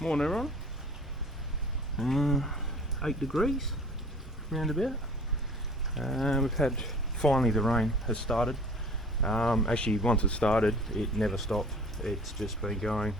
Morning everyone. 8 degrees, round about. We've had, finally the rain has started. Actually once it started, it never stopped. It's just been going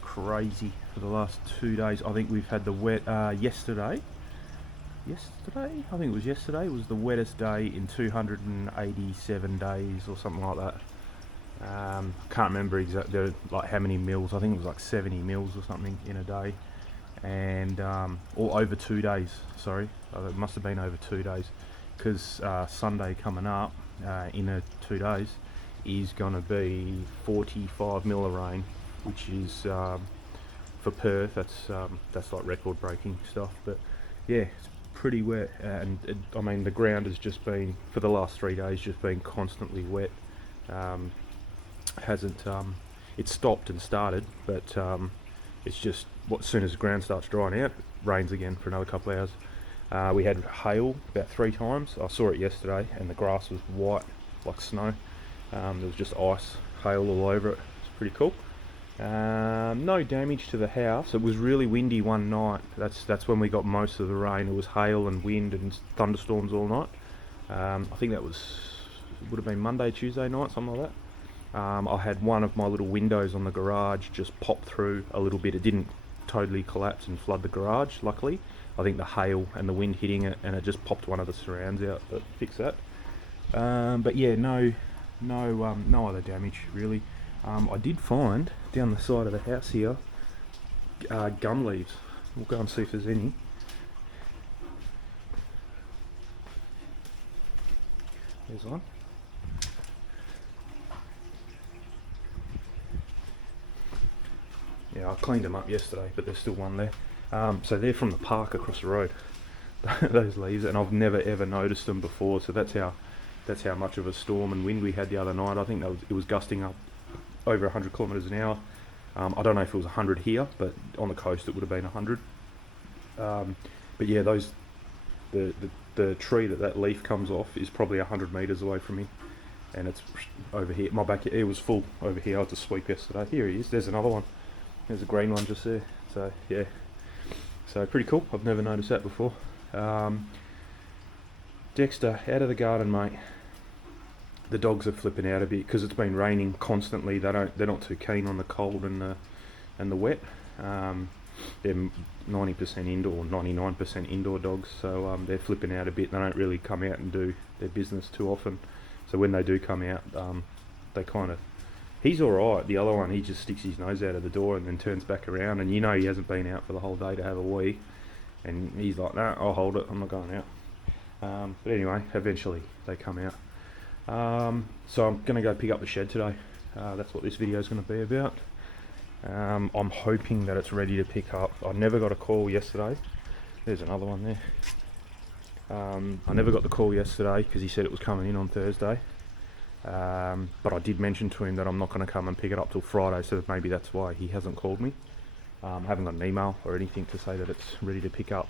crazy for the last 2 days. I think we've had the wet, yesterday, I think it was yesterday, was the wettest day in 287 days or something like that. I can't remember exactly like how many mils. I think it was like 70 mils or something in a day, and or over 2 days. Sorry, it must have been over 2 days, because Sunday coming up in 2 days is going to be 45 mil of rain, which is for Perth. That's like record breaking stuff. But yeah, it's pretty wet, and I mean the ground has just been, for the last 3 days, just been constantly wet. Hasn't it stopped and started, but it's just as soon as the ground starts drying out, it rains again for another couple of hours. We had hail about 3 times. I saw it yesterday, and the grass was white like snow. There was just ice, hail all over it. It's pretty cool. No damage to the house. It was really windy one night. That's when we got most of the rain. It was hail and wind and thunderstorms all night. I think would have been Monday, Tuesday night, something like that. I had one of my little windows on the garage just pop through a little bit. It didn't totally collapse and flood the garage, luckily. I think the hail and the wind hitting it, and it just popped one of the surrounds out, but fixed that. But yeah, no other damage really. I did find down the side of the house here gum leaves. We'll go and see if there's any. There's one. Yeah, I cleaned them up yesterday, but there's still one there. So they're from the park across the road, those leaves, and I've never ever noticed them before. So that's how much of a storm and wind we had the other night. I think it was gusting up over 100 kilometres an hour. I don't know if it was 100 here, but on the coast it would have been 100. But yeah, the tree that leaf comes off is probably 100 metres away from me, and it's over here. My back, it was full over here. I had to sweep yesterday. Here he is. There's another one. There's a green one just there. So yeah, so pretty cool. I've never noticed that before. Dexter, out of the garden, mate. The dogs are flipping out a bit because it's been raining constantly. They're not too keen on the cold and the wet. They're 90% indoor, 99% indoor dogs, so they're flipping out a bit. They don't really come out and do their business too often. So when they do come out, they kind of. He's alright. The other one, he just sticks his nose out of the door and then turns back around, and you know he hasn't been out for the whole day to have a wee, and he's like, nah, I'll hold it, I'm not going out. But anyway, eventually they come out. So I'm going to go pick up the shed today. That's what this video is going to be about. I'm hoping that it's ready to pick up. I never got a call yesterday. There's another one there. I never got the call yesterday because he said it was coming in on Thursday. But I did mention to him that I'm not going to come and pick it up till Friday, so maybe that's why he hasn't called me. I haven't got an email or anything to say that it's ready to pick up,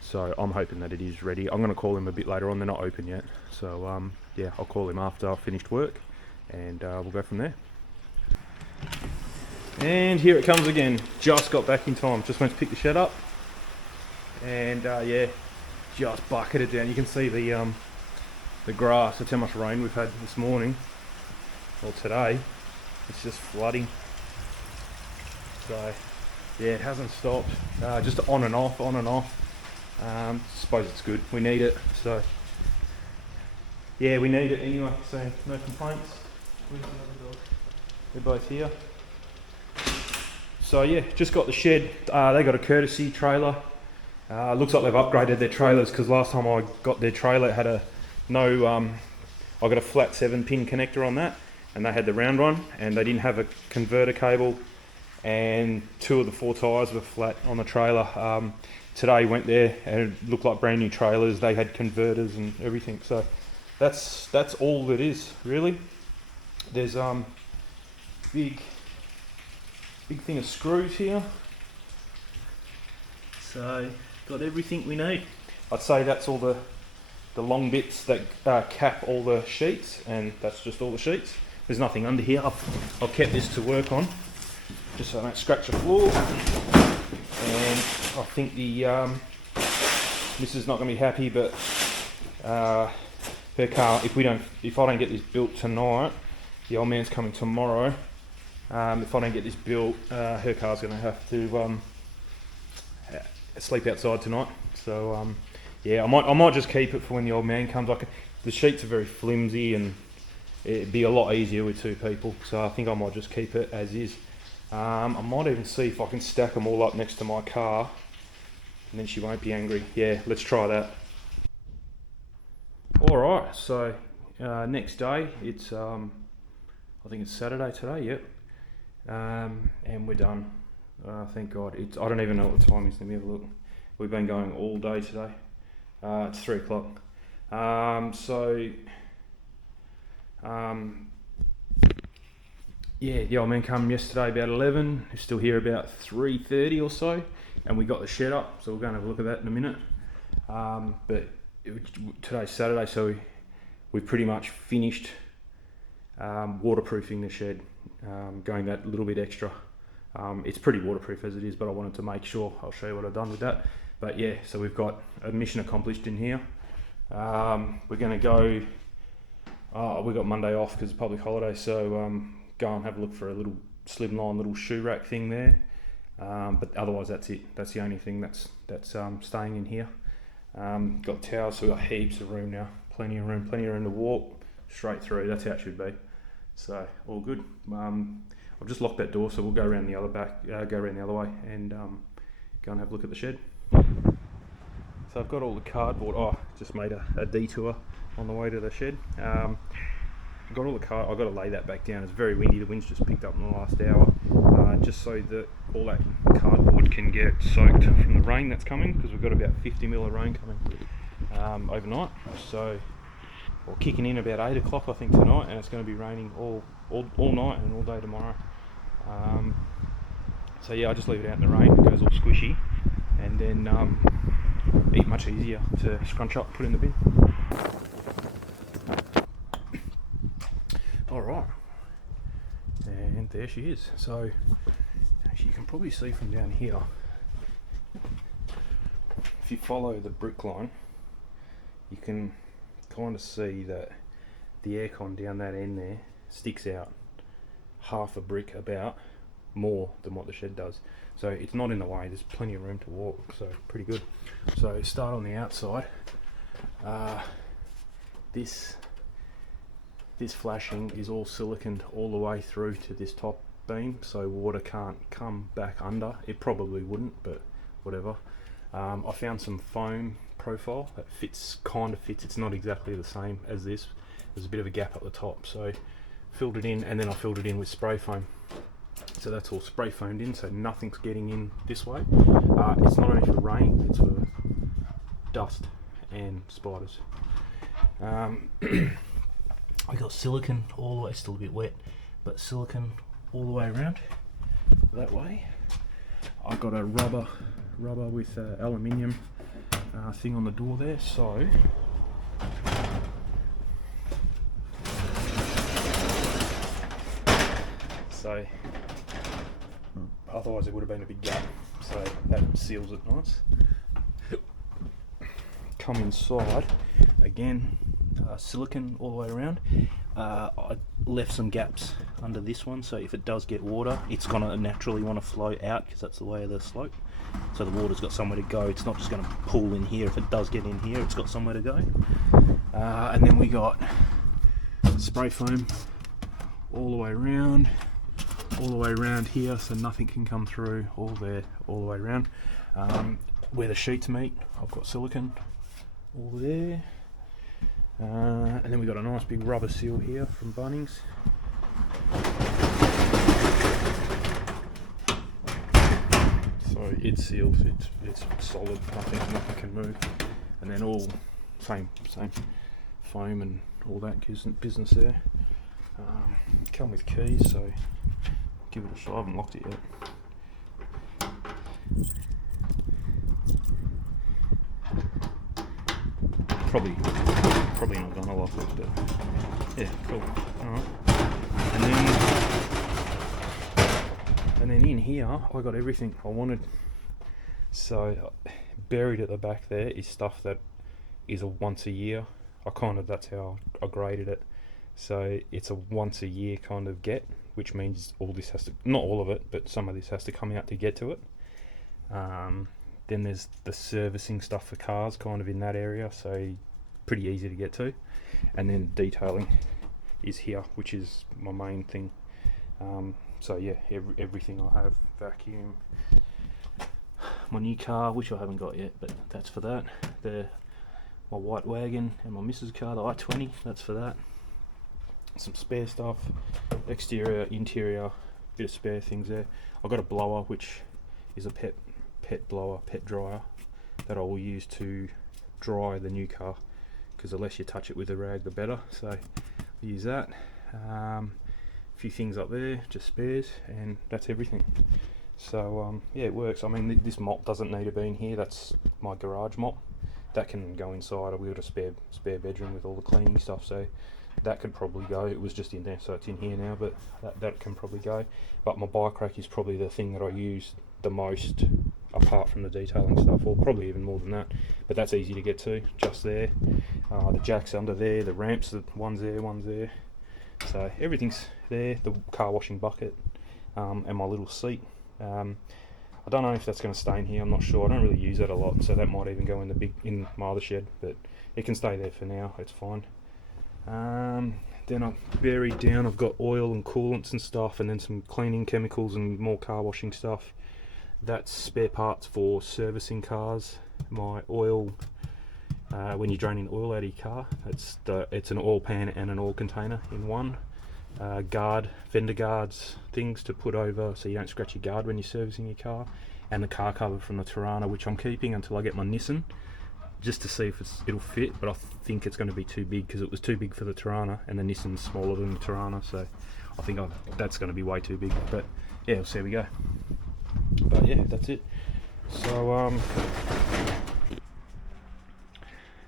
so I'm hoping that it is ready. I'm going to call him a bit later on. They're not open yet, so yeah, I'll call him after I've finished work, and we'll go from there. And here it comes again. Just got back in time. Just went to pick the shed up, and yeah, just bucketed down. You can see the grass. That's how much rain we've had this morning, or today. It's just flooding. So yeah, it hasn't stopped. Just on and off, on and off. Suppose it's good. We need it. So yeah, we need it anyway. So no complaints. They're both here. So yeah, just got the shed. They got a courtesy trailer. Looks like they've upgraded their trailers, because last time I got their trailer, it had I got a flat 7-pin connector on that, and they had the round one, and they didn't have a converter cable, and 2 of the 4 tyres were flat on the trailer. Today went there, and it looked like brand new trailers. They had converters and everything. So that's all that is really. There's big thing of screws here. So got everything we need. I'd say that's all the long bits that cap all the sheets, and that's just all the sheets. There's nothing under here. I've kept this to work on, just so I don't scratch the floor. and I think the Mrs. is not going to be happy, but her car, if I don't get this built tonight, the old man's coming tomorrow. If I don't get this built, her car's going to have to sleep outside tonight. So yeah, I might just keep it for when the old man comes. The sheets are very flimsy and it'd be a lot easier with two people. So I think I might just keep it as is. I might even see if I can stack them all up next to my car, and then she won't be angry. Yeah, let's try that. All right, so next day, it's I think it's Saturday today. Yep, and we're done. Thank God. I don't even know what the time is. Let me have a look. We've been going all day today. It's 3 o'clock. Yeah, the old man come yesterday about 11. He's still here about 3:30 or so, and we got the shed up, so we're going to have a look at that in a minute. But today's Saturday, so we've pretty much finished waterproofing the shed, going that little bit extra. It's pretty waterproof as it is, but I wanted to make sure. I'll show you what I've done with that. But yeah, so we've got a mission accomplished in here. We're going to go, we got Monday off because it's public holiday, so go and have a look for a little slimline little shoe rack thing there. But otherwise that's it. That's the only thing that's staying in here. Got towels, so we've got heaps of room now. Plenty of room to walk straight through. That's how it should be. So all good. I've just locked that door, so we'll go around the other way and go and have a look at the shed. So I've got all the cardboard. Just made a detour on the way to the shed. Got all the car. I've got to lay that back down. It's very windy. The wind's just picked up in the last hour, just so that all that cardboard can get soaked from the rain that's coming, because we've got about 50 mil of rain coming overnight. So we're kicking in about 8 o'clock I think tonight, and it's going to be raining all night and all day tomorrow. So yeah, I just leave it out in the rain. It goes all squishy, and then much easier to scrunch up, put in the bin. Alright, and there she is. So as you can probably see from down here, if you follow the brick line, you can kind of see that the aircon down that end there sticks out half a brick about more than what the shed does. So it's not in the way, there's plenty of room to walk, so pretty good. So start on the outside. This flashing is all siliconed all the way through to this top beam, so water can't come back under. It probably wouldn't, but whatever. I found some foam profile that kind of fits. It's not exactly the same as this. There's a bit of a gap at the top, so filled it in, and then I filled it in with spray foam. So that's all spray foamed in, so nothing's getting in this way. It's not only for rain, it's for dust and spiders. I got silicone all the way, still a bit wet, but silicone all the way around that way. I got a rubber with aluminium thing on the door there, so otherwise it would have been a big gap, so that seals it nice. Come inside again, silicone all the way around. I left some gaps under this one, so if it does get water, it's going to naturally want to flow out, because that's the way of the slope. So the water's got somewhere to go. It's not just going to pool in here. If it does get in here, it's got somewhere to go. And then we got spray foam all the way around here, so nothing can come through. All the way around. Where the sheets meet, I've got silicone all there. And then we got a nice big rubber seal here from Bunnings. So it seals, it's solid, nothing can move. And then all same foam and all that business there. Come with keys, so give it a shot. I haven't locked it yet. Probably not gonna lock it, but yeah, cool. Alright. And then in here I got everything I wanted. So buried at the back there is stuff that is a once a year. That's how I graded it. So it's a once a year kind of get, which means all this has to, not all of it, but some of this has to come out to get to it. Then there's the servicing stuff for cars kind of in that area, so pretty easy to get to. And then detailing is here, which is my main thing. So yeah, everything I have, vacuum, my new car, which I haven't got yet, but that's for that. My white wagon and my missus' car, the i20, that's for that. Some spare stuff, exterior, interior, bit of spare things there. I've got a blower, which is a pet blower, pet dryer, that I will use to dry the new car, because the less you touch it with a rag, the better. So I'll use that. A few things up there, just spares, and that's everything. So yeah, it works. I mean, this mop doesn't need to be in here. That's my garage mop. That can go inside. We've got a spare bedroom with all the cleaning stuff, so that could probably go. It was just in there, so it's in here now, but that can probably go. But my bike rack is probably the thing that I use the most, apart from the detailing stuff, or probably even more than that. But that's easy to get to, just there. The jack's under there, the ramps, one's there. So everything's there. The car washing bucket, and my little seat. I don't know if that's going to stay in here. I'm not sure. I don't really use that a lot, so that might even go in my other shed. But it can stay there for now. It's fine. Then I've buried down. I've got oil and coolants and stuff, and then some cleaning chemicals and more car washing stuff. That's spare parts for servicing cars. My oil, when you're draining oil out of your car, it's an oil pan and an oil container in one. Fender guards, things to put over so you don't scratch your guard when you're servicing your car, and the car cover from the Torana, which I'm keeping until I get my Nissan, just to see if it'll fit, but I think it's going to be too big, because it was too big for the Torana, and the Nissan's smaller than the Torana, so I think that's going to be way too big. But yeah, we'll see how we go. But yeah, that's it. So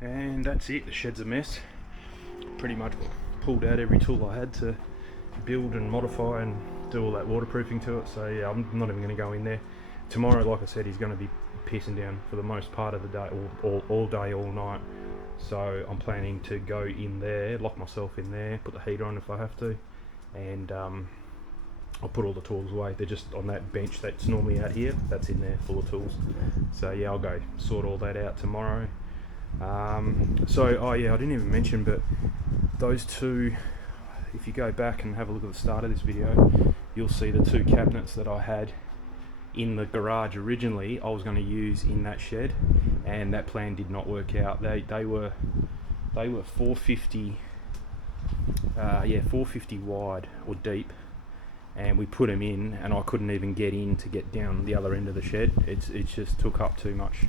and that's it. The shed's a mess. Pretty much pulled out every tool I had to build and modify and do all that waterproofing to it. So yeah, I'm not even going to go in there. Tomorrow, like I said, he's going to be pissing down for the most part of the day, all day, all night. So I'm planning to go in there, lock myself in there, put the heater on if I have to, and I'll put all the tools away. They're just on that bench that's normally out here. That's in there full of tools. So yeah, I'll go sort all that out tomorrow. Oh yeah, I didn't even mention, but those two, if you go back and have a look at the start of this video, you'll see the two cabinets that I had in the garage originally I was going to use in that shed, and that plan did not work out. They were 450 450 wide or deep, and we put them in, and I couldn't even get in to get down the other end of the shed. It just took up too much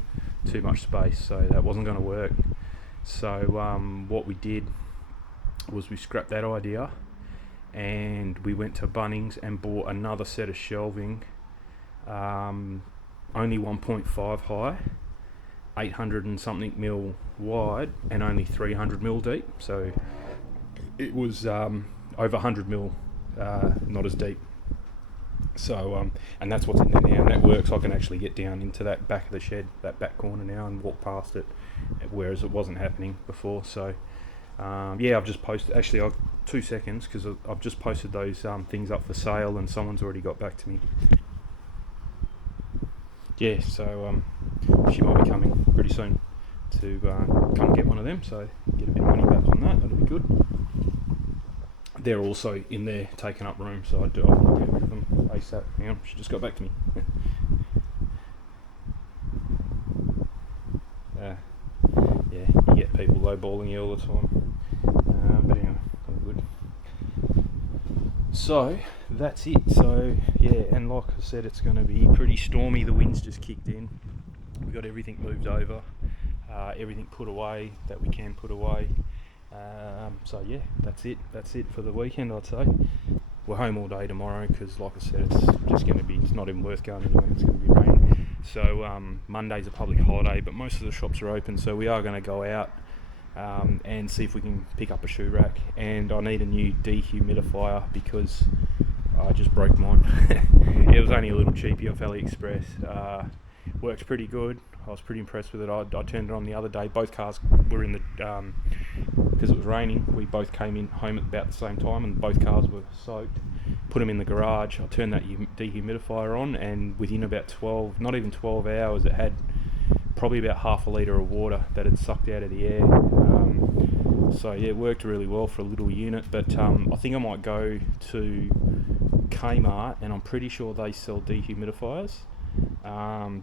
space, so that wasn't going to work. So what we did was we scrapped that idea, and we went to Bunnings and bought another set of shelving, only 1.5 high, 800 and something mil wide, and only 300 mil deep. So it was over 100 mil, not as deep. So and that's what's in there now, and that works. I can actually get down into that back of the shed, that back corner now, and walk past it, whereas it wasn't happening before. So yeah, I've just posted, actually 2 seconds, because I've just posted those things up for sale, and someone's already got back to me. Yeah, so she might be coming pretty soon to come and get one of them, so get a bit of money back on that. That'll be good. They're also in there taking up room, so I want to get rid of them ASAP. Hang on, she just got back to me. Yeah, you get people lowballing you all the time. But anyway, all good. So that's it. So yeah, and like I said, it's going to be pretty stormy. The wind's just kicked in. We got everything moved over, everything put away that we can put away. So yeah, that's it for the weekend, I'd say. We're home all day tomorrow, because like I said, it's not even worth going anywhere. It's going to be raining. So Monday's a public holiday, but most of the shops are open, so we are going to go out and see if we can pick up a shoe rack. And I need a new dehumidifier, because I just broke mine. It was only a little cheapy off AliExpress, works pretty good. I was pretty impressed with it. I turned it on the other day. Both cars were in the because it was raining. We both came in home at about the same time, and both cars were soaked. Put them in the garage. I turned that dehumidifier on, and within about 12, not even 12 hours, it had probably about half a litre of water that had sucked out of the air. So yeah, it worked really well for a little unit. But I think I might go to Kmart, and I'm pretty sure they sell dehumidifiers.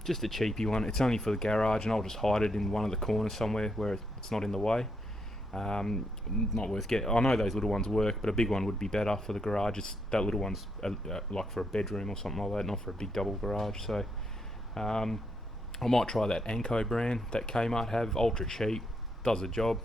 Just a cheapy one. It's only for the garage, and I'll just hide it in one of the corners somewhere where it's not in the way. Not worth getting. I know those little ones work, but a big one would be better for the garage. That little one's like for a bedroom or something like that, not for a big double garage. So I might try that Anko brand that Kmart have. Ultra cheap, does the job.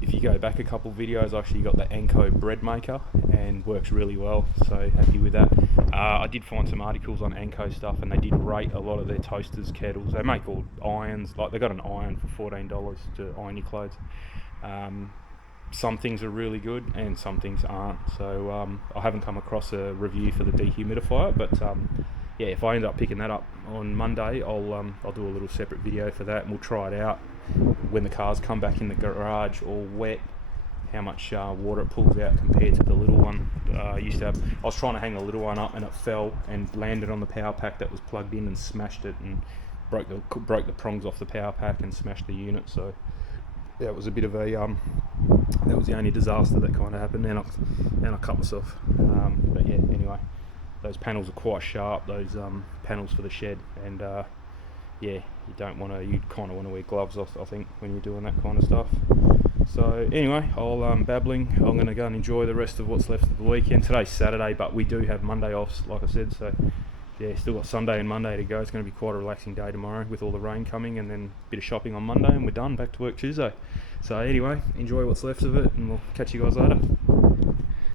If you go back a couple videos, I actually got the Anko bread maker and works really well, so happy with that. I did find some articles on Anko stuff, and they did rate a lot of their toasters, kettles. They make all irons, like they got an iron for $14 to iron your clothes. Some things are really good and some things aren't, so I haven't come across a review for the dehumidifier, but yeah, if I end up picking that up on Monday, I'll do a little separate video for that, and we'll try it out when the cars come back in the garage all wet, how much water it pulls out compared to the little one. I was trying to hang the little one up, and it fell and landed on the power pack that was plugged in and smashed it, and broke the prongs off the power pack and smashed the unit. So yeah, it was a bit of a that was the only disaster that kind of happened, and I cut myself. But yeah, anyway, those panels are quite sharp, those panels for the shed, and yeah, you kind of want to wear gloves, I think, when you're doing that kind of stuff. So anyway, I'm babbling. I'm going to go and enjoy the rest of what's left of the weekend. Today's Saturday, but we do have Monday off, like I said, so yeah, still got Sunday and Monday to go. It's going to be quite a relaxing day tomorrow with all the rain coming, and then a bit of shopping on Monday, and we're done, back to work Tuesday. So anyway, enjoy what's left of it, and we'll catch you guys later.